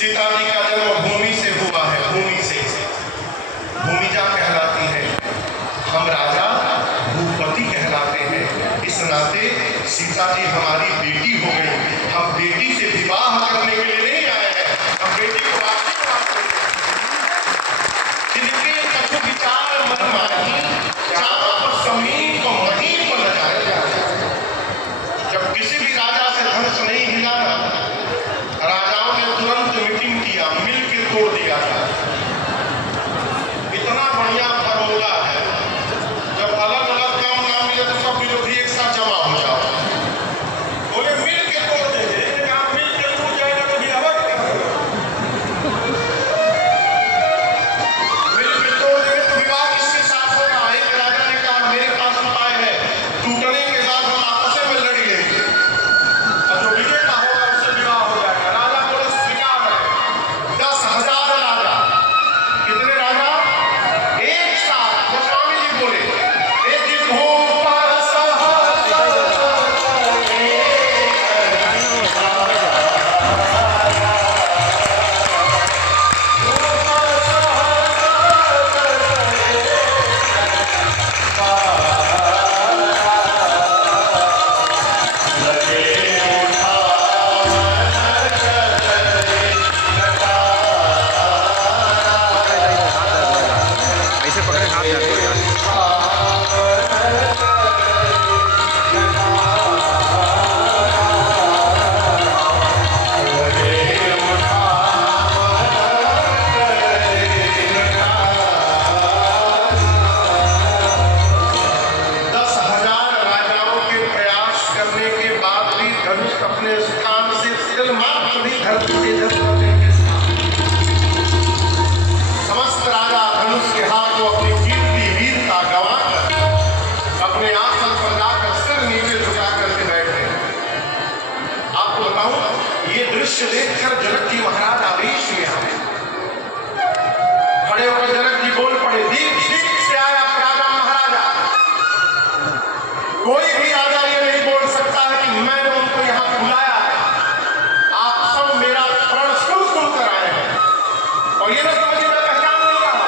सीता जी का जन्म भूमि से हुआ है, भूमि से भूमिजा कहलाती है। हम राजा भूपति कहलाते हैं। इस नाते सीता जी हमारी बेटी हो गई। हम बेटी से विवाह करने के लिए नहीं आए हैं, हम बेटी को आशीर्वाद देते हैं। जिनके कछु विचार मन माही, चाप समीप वहीं पर लगाया। जब किसी भी राजा से धनुष नहीं हिला ना, राजाओं ने तुरंत मीटिंग किया, मिल के तोड़ दिया था। इतना बढ़िया फॉर्मूला है। जब अलग अलग काम ना मिले तो सब विरोधी एक साथ जमा हो जाओ, बोले मिल के तोड़ देंगे। काम मिल के टूट जाएगा तो भी अलग मिल के तोड़ देंगे तो विवाह किसके साथ होगा? एक राजा ने कहा मेरे पास उपाय है, टूटने के बाद हम आपस में लड़ लेंगे और जो विजेता होगा उससे विवाह हो जाएगा। राजा बोले स्वीकार है। 10,000 राजा, कितने राजा? एक साथ। गोस्वामी जी बोले एक भूप ऐसे पकड़े हाथ में अपने स्थान से तिल मात्र भी धरती से धरने के समस्त राजा धनुष के हाथ को अपनी कीर्ति वीरता गंवाकर अपने आसन पर जाकर सिर नीचे झुका करके बैठे। आपको बताऊं, ये दृश्य देखकर जनक जी महाराज आवेश में आ गए। खड़े होकर जनक जी बोल पड़े, दीप दीप से आया राजा महाराजा। कोई भी राजा ये नहीं बोल सकता है कि मैंने उनको यहाँ बुलाया है। आप सब मेरा प्रण सुन कर आए हैं और ये ना समझिए मैं पहचान नहीं रहा।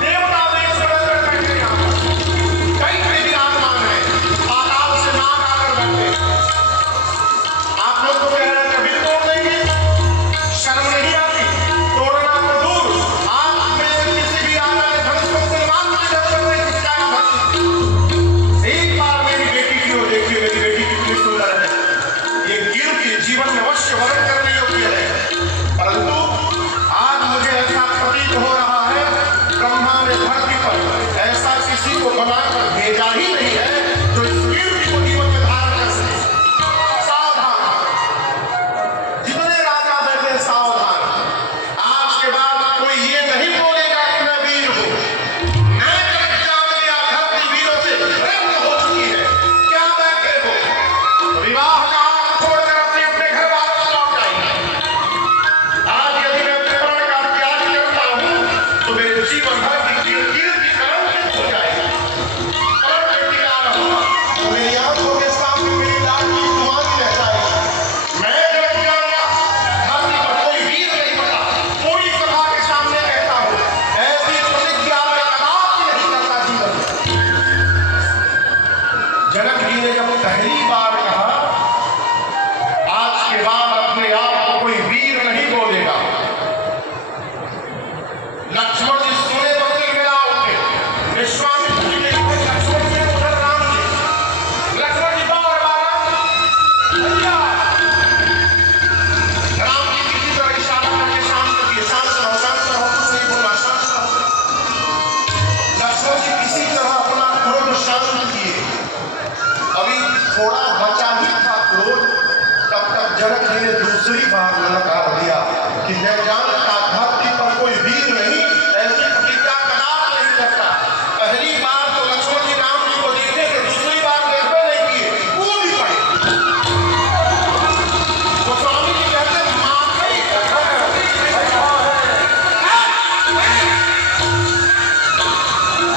देवता वेश बदल कर बैठे यहाँ कई कई विराजमान है, पाताल से नाग आकर बैठे। आप लोग तो कह रहे हैं कभी तोड़ देंगे, शर्म नहीं आती? तोड़ना तो दूर, आप में किसी भी राजा ने धनुष को सलमान की दर्शन में खिंचाया था। एक बार मेरी बेटी की ओर देखिए, मेरी बेटी कितनी सुंदर है। ये कीर्ति जीवन में अवश्य वर्ण करने योग्य है, परंतु आज मुझे ऐसा प्रतीत हो रहा है ब्रह्मा ने धरती पर ऐसा किसी को बनाकर भेजा ही नहीं है जो इस कीर्ति को जीवन में धारण कर सके। सावधान, जितने राजा बैठे सावधान। आज के बाद कोई ये नहीं बोलेगा कि मैं वीर हूं। मैं धरती वीरों से रक्त हो चुकी है। क्या बैठे हो? विवाह का आग छोड़कर अपने अपने घर वापस लौट जाएंगे। आज यदि मैं अपने प्राण का त्याग करता हूं तो मेरे जीवन भर की कीर्ति कलंकित हो जाएगी। कलंक में टिका रहूंगा तो मेरी आंखों के सामने मेरी लाडली कुमारी रह जाएगी। मैं डर जाऊंगा। धरती पर कोई वीर नहीं बचा। पूरी सभा के सामने कहता हूं, ऐसी प्रतिज्ञा मैं कदापि नहीं करता जीवन में। जनक जी ने जब पहली बार कहा आज के बाद अपने आप को कोई वीर नहीं बोलेगा, लक्ष्मण जी सुने तो दिल मिला उठे। विश्वामित्र जी के ऊपर लक्ष्मण जी, उधर राम जी। लक्ष्मण जी बार भैया। राम जी किसी तरह इशारा करके शांत किए। शांत रहो, शांत रहो, कुछ नहीं बोला, शांत रहो। लक्ष्मण जी किसी तरह अपना क्रोध शांत किए। अभी थोड़ा बचा ही था क्रोध, तब तक जनक जी ने दूसरी बार नकार दिया कि मैं जानता धरती पर कोई वीर नहीं, ऐसी प्रतिज्ञा कदापि नहीं करता। पहली बार तो लक्ष्मण जी राम जी को देखे थे, दूसरी बार देखते नहीं किए, वो भी पड़े। तो स्वामी जी कहते माथे ही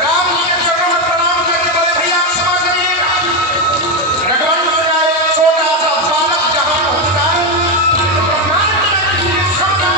राम जी के चरणों में प्रणाम करके बोले भैया क्षमा करिएगा। रघुवंश का एक छोटा सा बालक जहां पहुंचता है, ब्रह्मांड में किसी क्षमता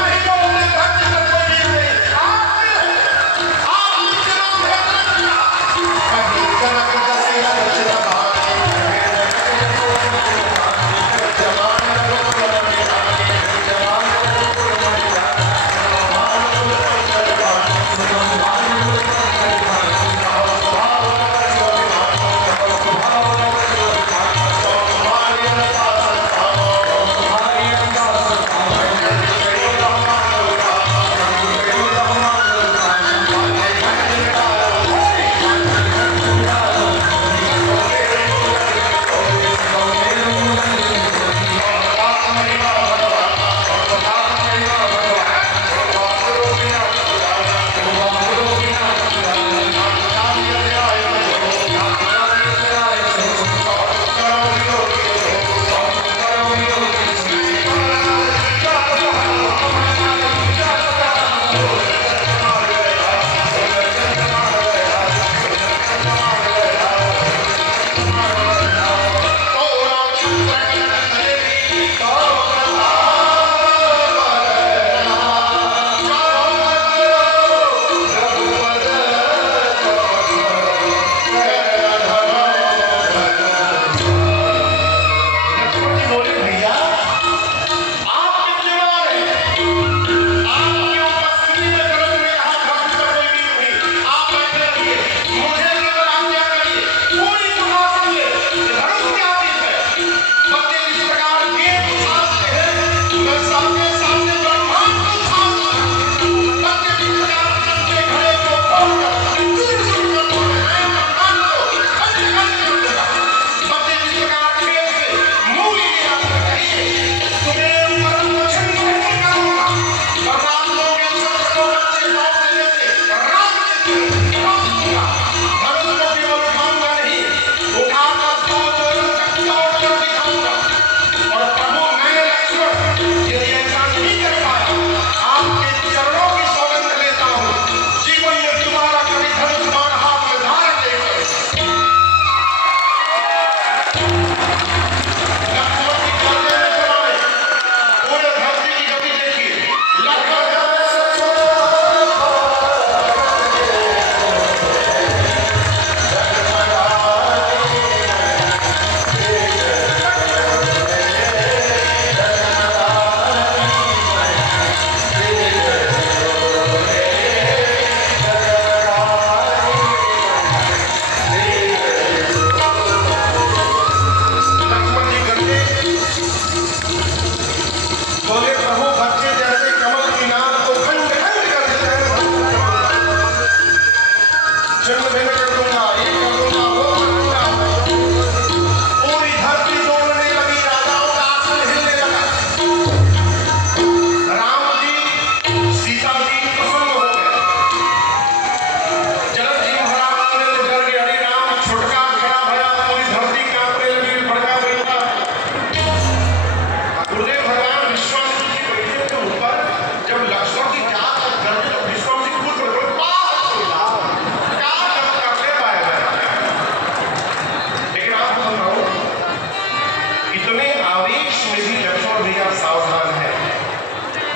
उतने आवेश में भी लक्ष्मण भैया सावधान है।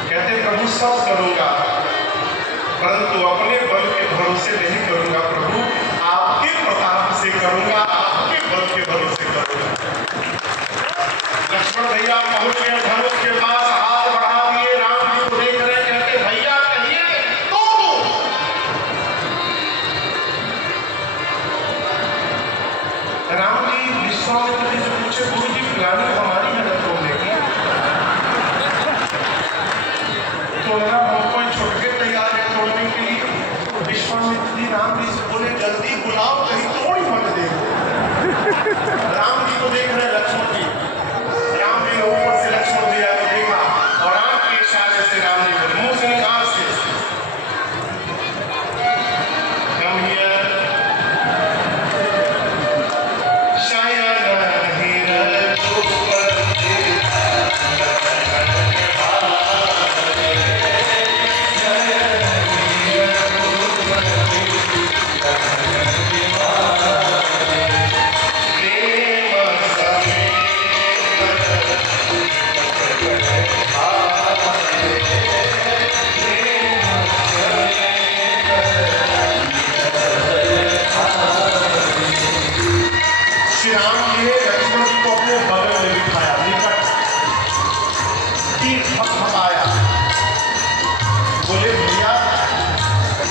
कहते प्रभु सब करूंगा, परंतु अपने बल के भरोसे नहीं करूंगा प्रभु, आपके प्रताप से करूंगा, आपके बल के भरोसे करूंगा। लक्ष्मण भैया पहुंच गए धनुष के पास, हाथ बढ़ा दिए, राम जी को देख रहे, कहते भैया कहिए तो राम जी विश्वामित्र जी से पूछे, गुरु जी प्लानिंग हमारी है न तोड़ने की, तोड़ना हमको छुटके तैयार है तोड़ने के लिए। विश्वामित्र जी राम जी से बोले जल्दी बुलाओ, कहीं तोड़ मत दे। राम जी को देख रहे लक्ष्मण जी, राम जी ने ऊपर से लक्ष्मण भैया को देखा और आंख के इशारे से राम जी बोले, मुंह से निकाल से कम हियर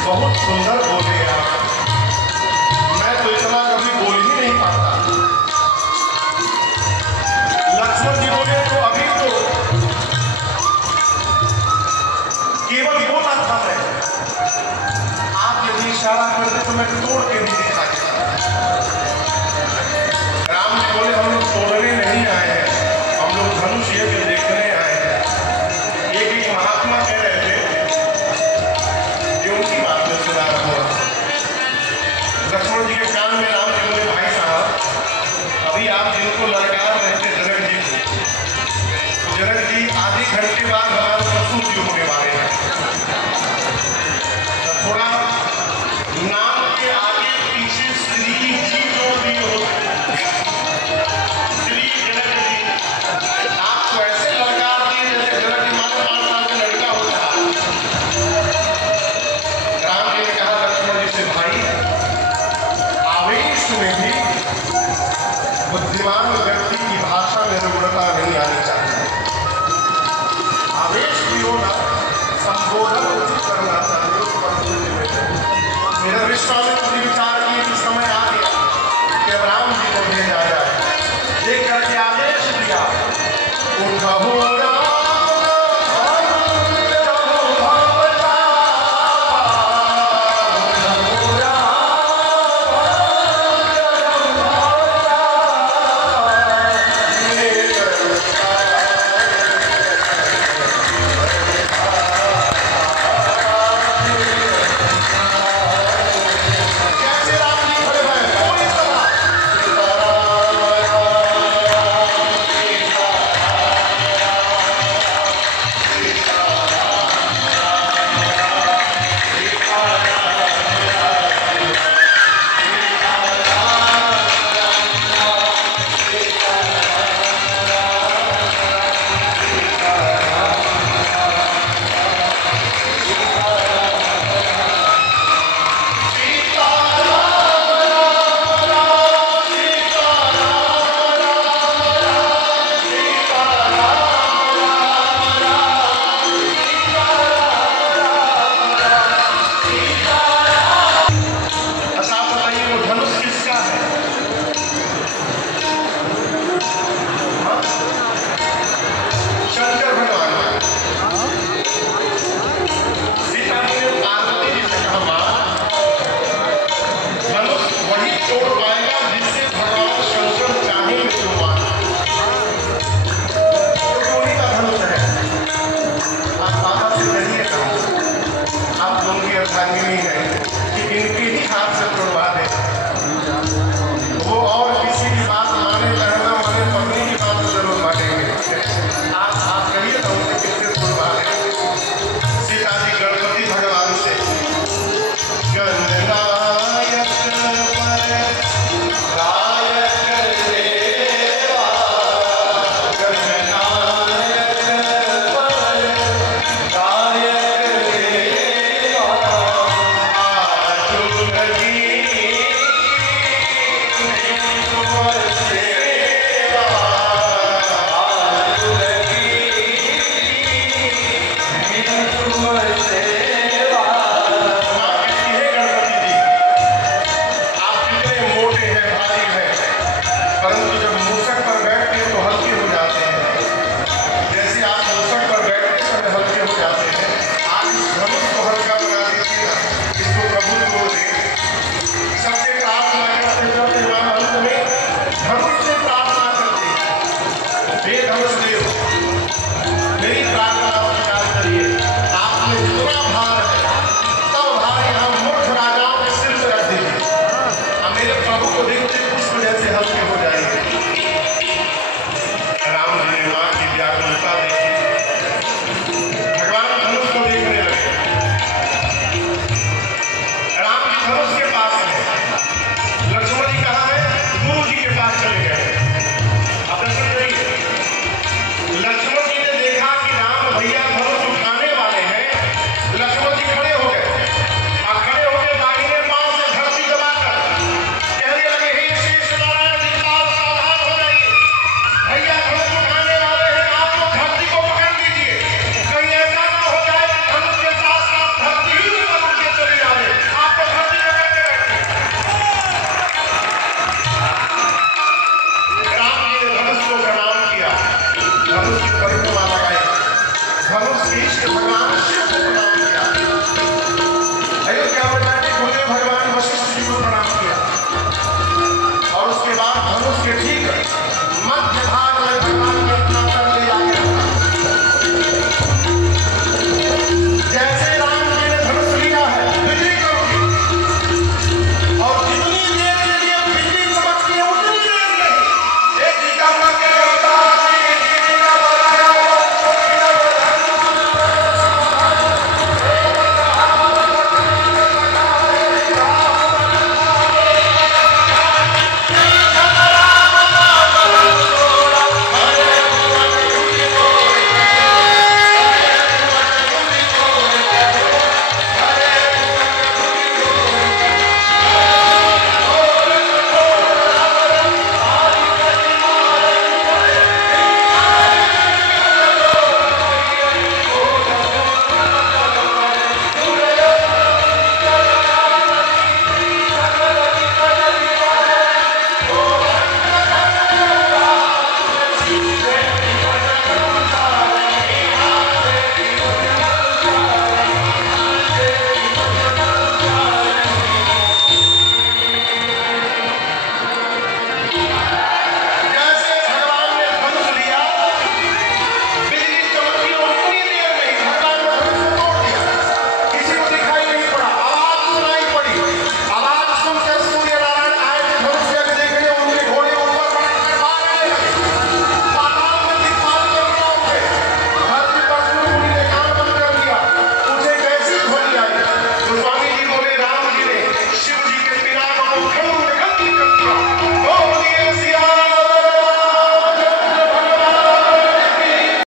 बहुत सुंदर बोले आप, मैं तो इतना कभी बोल ही नहीं पाता। लक्ष्मण जी बोले तो अभी तो केवल बोला था मैं, आप यदि इशारा करते तो मैं तोड़ के भी दिखा देता। राम जी बोले हम लोग तोड़ने नहीं आए हैं, हम लोग धनुष यज्ञ देखने आए हैं। एक महात्मा कह रहे थे, उनकी बात में सुना रहा हूं। लक्ष्मण जी के कान में राम जी बोले, भाई साहब अभी आप जिनको ललकार रहे थे जनक जी को, जनक जी आधे घंटे बाद हमारे ससुर जी होने वाले हैं, थोड़ा नाम के आगे पीछे श्री जी जोड़ दिए होते, श्री जनक जी आपको ऐसे ललकार दिए जैसे जनक जी मानो 5 साल का लड़का होता। राम जी ने कहा लक्ष्मण जी से, भाई आवेश में भी बुद्धिमान व्यक्ति की भाषा में रुग्णता नहीं आनी चाहिए। आवेश भी होना, संबोधन उचित करना चाहिए उस परिस्थिति में। मेरा विश्वामित्र जी विचार किए कि समय आ गया कि अब राम जी को भेजा जाए, देख करके आदेश दिया, उठो